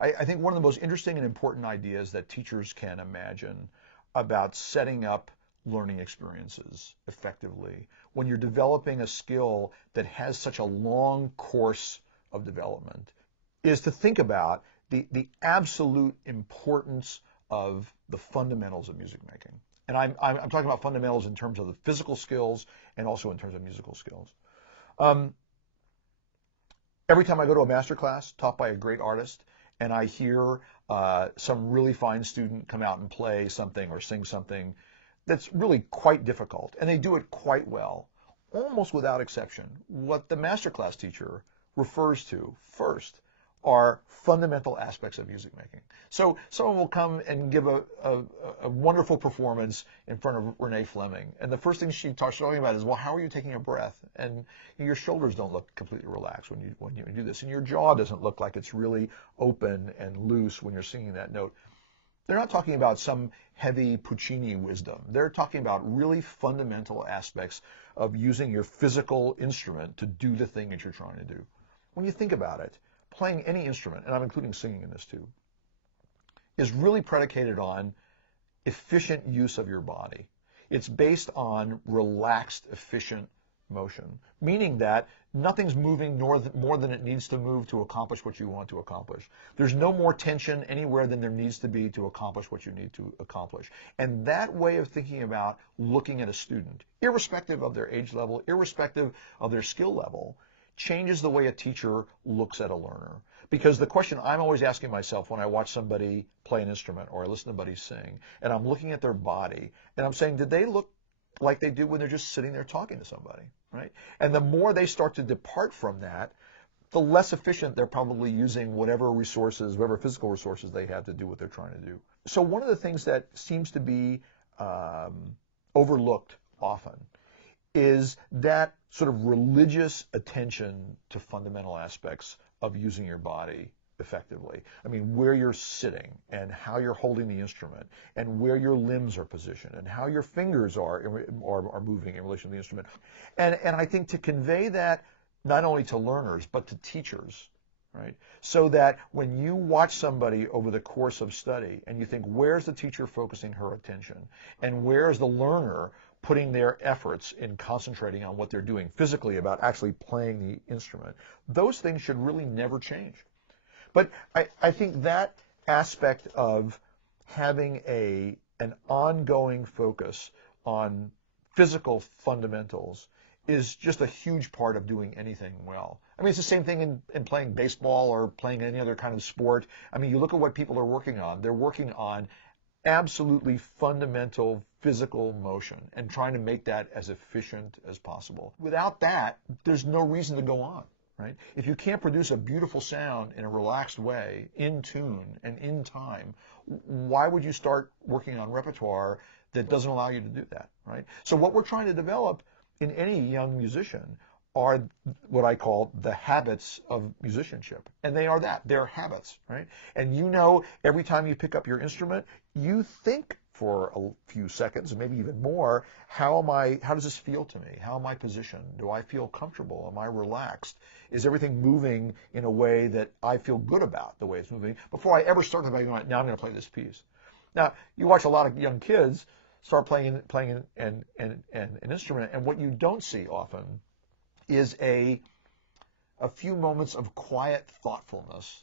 I think one of the most interesting and important ideas that teachers can imagine about setting up learning experiences effectively when you're developing a skill that has such a long course of development is to think about the absolute importance of the fundamentals of music making. And I'm talking about fundamentals in terms of the physical skills and also in terms of musical skills. Every time I go to a master class taught by a great artist and I hear some really fine student come out and play something or sing something that's really quite difficult, and they do it quite well, almost without exception, what the master class teacher refers to first are fundamental aspects of music making. So someone will come and give a wonderful performance in front of Renee Fleming, and the first thing she talks talking about is, well, how are you taking a breath? And your shoulders don't look completely relaxed when you do this, and your jaw doesn't look like it's really open and loose when you're singing that note. They're not talking about some heavy Puccini wisdom. They're talking about really fundamental aspects of using your physical instrument to do the thing that you're trying to do. When you think about it, playing any instrument, and I'm including singing in this too, is really predicated on efficient use of your body. It's based on relaxed, efficient motion, meaning that nothing's moving more than it needs to move to accomplish what you want to accomplish. There's no more tension anywhere than there needs to be to accomplish what you need to accomplish. And that way of thinking about looking at a student, irrespective of their age level, irrespective of their skill level, changes the way a teacher looks at a learner. Because the question I'm always asking myself when I watch somebody play an instrument or I listen to somebody sing, and I'm looking at their body, and I'm saying, did they look like they do when they're just sitting there talking to somebody, right? And the more they start to depart from that, the less efficient they're probably using whatever resources, whatever physical resources they have to do what they're trying to do. So one of the things that seems to be overlooked often is that sort of religious attention to fundamental aspects of using your body effectively. I mean, where you're sitting and how you're holding the instrument and where your limbs are positioned and how your fingers are moving in relation to the instrument. And I think to convey that not only to learners but to teachers, right? So that when you watch somebody over the course of study and you think, where's the teacher focusing her attention and where's the learner putting their efforts in concentrating on what they're doing physically about actually playing the instrument, those things should really never change. But I think that aspect of having an ongoing focus on physical fundamentals is just a huge part of doing anything well. I mean, it's the same thing in playing baseball or playing any other kind of sport. I mean, you look at what people are working on. They're working on absolutely fundamental physical motion and trying to make that as efficient as possible. Without that, there's no reason to go on. Right? If you can't produce a beautiful sound in a relaxed way, in tune and in time, why would you start working on repertoire that doesn't allow you to do that? Right? So what we're trying to develop in any young musician are what I call the habits of musicianship. And they are that. They're habits, right? And you know, every time you pick up your instrument, you think for a few seconds, maybe even more, how does this feel to me? How am I positioned? Do I feel comfortable? Am I relaxed? Is everything moving in a way that I feel good about the way it's moving before I ever start thinking, now I'm going to play this piece? Now, you watch a lot of young kids start playing an instrument, and what you don't see often is a few moments of quiet thoughtfulness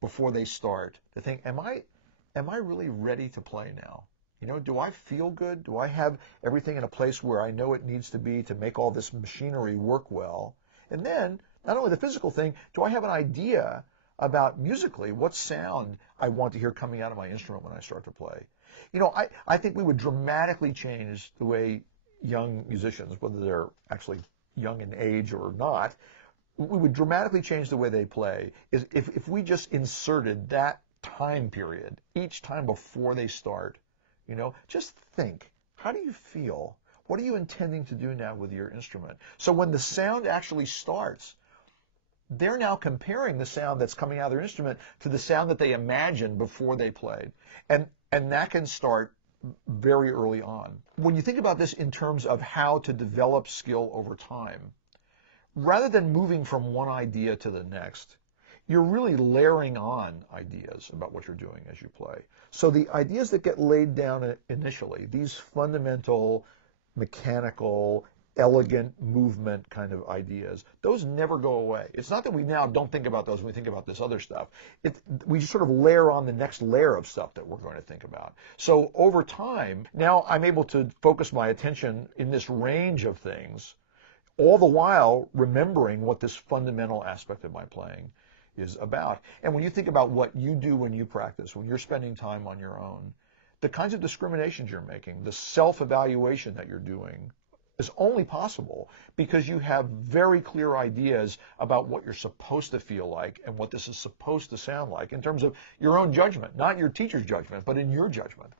before they start to think, am I really ready to play now? You know, do I feel good? Do I have everything in a place where I know it needs to be to make all this machinery work well? And then, not only the physical thing, do I have an idea about musically what sound I want to hear coming out of my instrument when I start to play? You know, I think we would dramatically change the way young musicians, whether they're actually young in age or not, we would dramatically change the way they play is if we just inserted that time period each time before they start. You know, just think, how do you feel? What are you intending to do now with your instrument? So when the sound actually starts, they're now comparing the sound that's coming out of their instrument to the sound that they imagined before they played. And that can start very early on. When you think about this in terms of how to develop skill over time, rather than moving from one idea to the next, you're really layering on ideas about what you're doing as you play. So the ideas that get laid down initially, these fundamental, mechanical, elegant movement kind of ideas, those never go away. It's not that we now don't think about those when we think about this other stuff. We just sort of layer on the next layer of stuff that we're going to think about. So over time, now I'm able to focus my attention in this range of things, all the while remembering what this fundamental aspect of my playing is about. And when you think about what you do when you practice, when you're spending time on your own, the kinds of discriminations you're making, the self-evaluation that you're doing is only possible because you have very clear ideas about what you're supposed to feel like and what this is supposed to sound like in terms of your own judgment, not your teacher's judgment, but in your judgment.